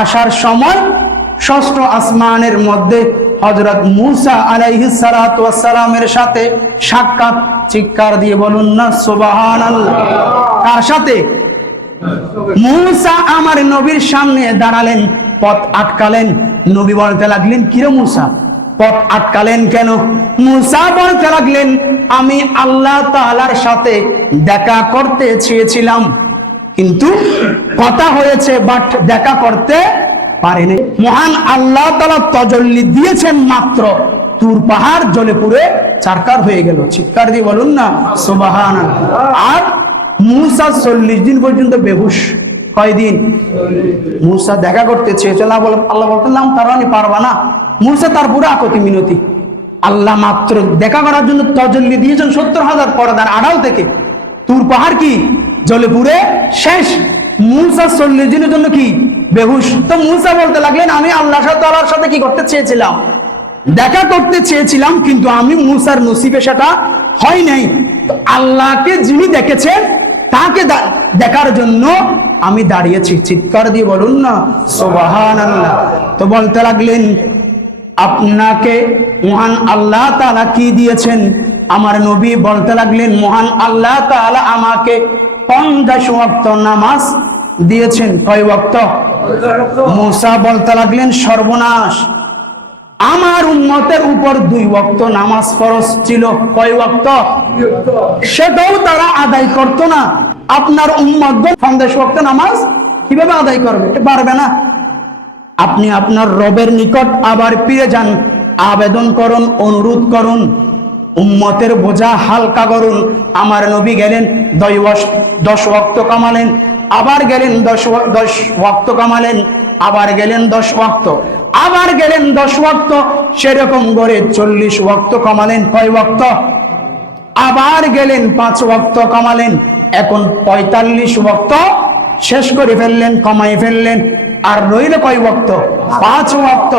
আসার সময় ষষ্ঠ আসমানের মধ্যে হযরত মূসা আলাইহিস সালাতু ওয়াস সালামের সাথে সাক্ষাৎ। চিৎকার দিয়ে বলুন না সুবহানাল্লাহ। কার সাথে? মূসা আমার নবীর সামনে দাঁড়ালেন, পথ আটকালেন। নবী বলতে লাগলেন, কিরে মূসা, পথ আটকালেন কেন? মূসা বলতে লাগলেন, আমি আল্লাহ তাআলার সাথে দেখা করতে চেয়েছিলাম, কিন্তু কথা হয়েছে বাট দেখা করতে পারেনি। মহান আল্লাহ তাআলা তাজাল্লি দিয়েছেন মাত্র, তুর পাহাড় জ্বলে পুড়ে চারকার হয়ে গেল। চিৎকার দিয়ে বলুন না সুবহানাল্লাহ। আর মূসা 40 দিন পর্যন্ত বেহুশ। কয়দিন? মূসা দেখা করতে চেয়েছিল, আল্লাহ বলতেন তারানি পারবা না। মূসা তার পুরো আকতি মিনতি। আল্লাহ মাত্র দেখা করার জন্য তাজাল্লি দিয়েছেন 70,000 পর্দার আড়াল থেকে। তুর পাহাড় কি জ্বলে পুড়ে শেষ। মূসা 40 দিনের জন্য কি বেহুশ। তো মূসা বলতে লাগলেন, আমি আল্লাহ তাআলার সাথে কি করতে চেয়েছিলাম? দেখা করতে চেয়েছিলাম, কিন্তু আমি মূসার নসিবে সেটা হয় নাই। তো আল্লাহকে যিনি দেখেছেন তাকে দেখার জন্য আমি দাঁড়িয়েছি। চিৎকার দিয়ে বলুন না সুবহানাল্লাহ। তো বলতে লাগলেন, আপনাকে মহান আল্লাহ তাআলা কি দিয়েছেন? আমার নবী বলতে লাগলেন, মহান আল্লাহ তাআলা আমাকে 50 ওয়াক্ত নামাজ দিয়েছেন। কয় ওয়াক্ত? মূসা বলতে লাগলেন, সর্বনাশ, আমার উম্মতের উপর 2 ওয়াক্ত নামাজ ফরজ ছিল। কয় ওয়াক্ত? সেটাও তারা আদায় করতো না। আপনার উম্মতগণ 50 ওয়াক্ত নামাজ কিভাবে আদায় করবে? এটা পারবে না। আপনি আপনার রবের নিকট আবার ফিরে যান, আবেদন করুন, অনুরোধ করুন, উম্মতের বোঝা হালকা করুন। আমার নবী গেলেন 10 ওয়াক্ত কামালেন, আবার গেলেন 10 ওয়াক্ত কামালেন, আবার গেলেন 10 ওয়াক্ত, আবার গেলেন 10 ওয়াক্ত, সেরকম করে 40 ওয়াক্ত কামালেন। কয় ওয়াক্ত? আবার গেলেন 5 ওয়াক্ত কামালেন। এখন 45 ওয়াক্ত শেষ করে ফেললেন, কমাই ফেললেন। আর রইল কয় ওয়াক্ত? 5 ওয়াক্ত।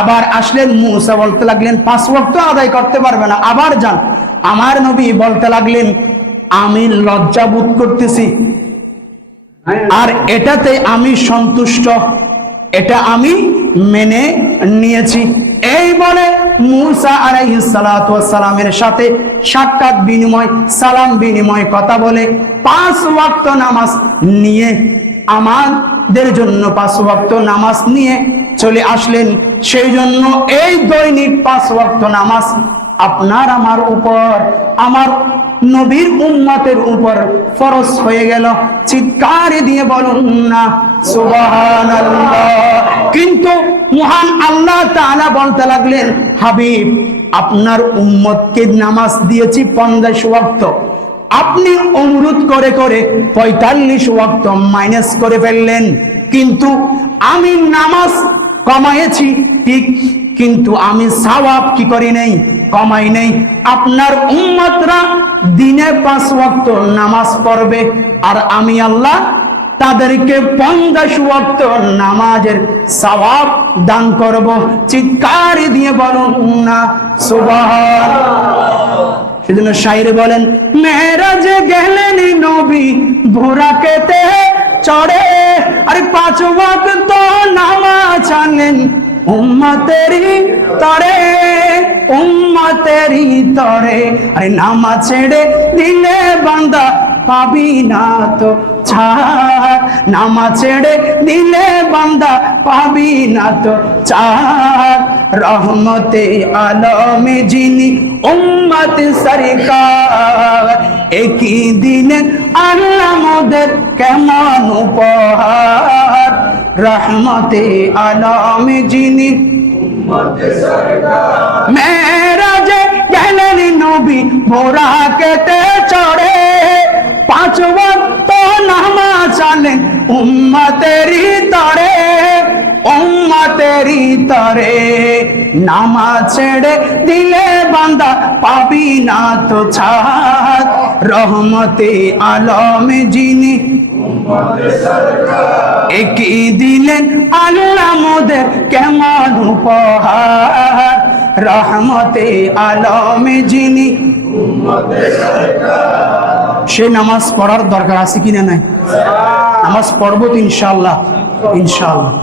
আবার আসলেন, মূসা বলতে লাগলেন, 5 ওয়াক্ত আদায় করতে পারবে না, আবার যান। আমার নবী বলতে লাগলেন, আমি লজ্জা বোধ করতেছি, আর এটাতে আমি সন্তুষ্ট, এটা আমি মেনে নিয়েছি। এই বলে মূসা আলাইহিস সালাতু ওয়াস সালামের সাথে সাক্ষাৎ বিনিময়, সালাম বিনিময়, কথা বলে 5 ওয়াক্ত নামাজ নিয়ে, আমাদের জন্য 5 ওয়াক্ত নামাজ নিয়ে চলে আসলেন। সেই জন্য এই দৈনিক 5 ওয়াক্ত নামাজ আপনার আমার উপর, আমার নবীর উম্মতের উপর ফরজ হয়ে গেল। চিৎকার দিয়ে বলুন না সুবহানাল্লাহ। কিন্তু মহান আল্লাহ তাআলা বলতে লাগলেন, হাবিব, আপনার উম্মতকে নামাজ দিয়েছি 50 ওয়াক্ত, আপনি অনুরোধ করে করে 45 ওয়াক্ত মাইনাস করে ফেললেন। কিন্তু আমি নামাজ কমাইছি ঠিক, কিন্তু আমি সওয়াব কি করি নাই? কমাই নাই। আপনার উম্মতরা দিনে 5 ওয়াক্ত নামাজ পড়বে, আর আমি আল্লাহ তাদেরকে 50 ওয়াক্ত নামাজের সওয়াব দান করব। চিৎকার দিয়ে বলুন না সুবহানাল্লাহ। সেজন্য শায়রে বলেন, মেরাজে গেলেন নবী বুরাকেতে চড়ে, আরে 5 ওয়াক্ত নামাজ আনলেন উম্মতেরই তরে, উম্মতেরই তরে। আরে নামাজ ছেড়ে দিলে বান্দা পাবি না তো ছাড়, নামাজ ছেড়ে দিলে বান্দা পাবি না তো ছাড়। রহমতে আলমে যিনি উম্মত সরকার, একই দিনে আল্লাহ মোদের কেমন উপহার। রহমতে আলমে যিনি উম্মত সরকার, মেরাজে গেলেন নবী বুরাকেতে চড়ে, 5 ওয়াক্ত নামাজ আনলেন উম্মতেরই তরে, উম্মতেরই তরে। নামাজ ছেড়ে দিলে বান্দা পাবি না তো ছাড়। রহমতে আলমে যিনি উম্মত সরকার, একই দিলেন আল্লাহ মোদের কেমন উপহার। রহমতে আলমে যিনি উম্মত সরকার। সে নামাজ পড়ার দরকার আছে কিনা নাই? নামাজ পড়বো তো ইনশাআল্লাহ, ইনশাআল্লাহ।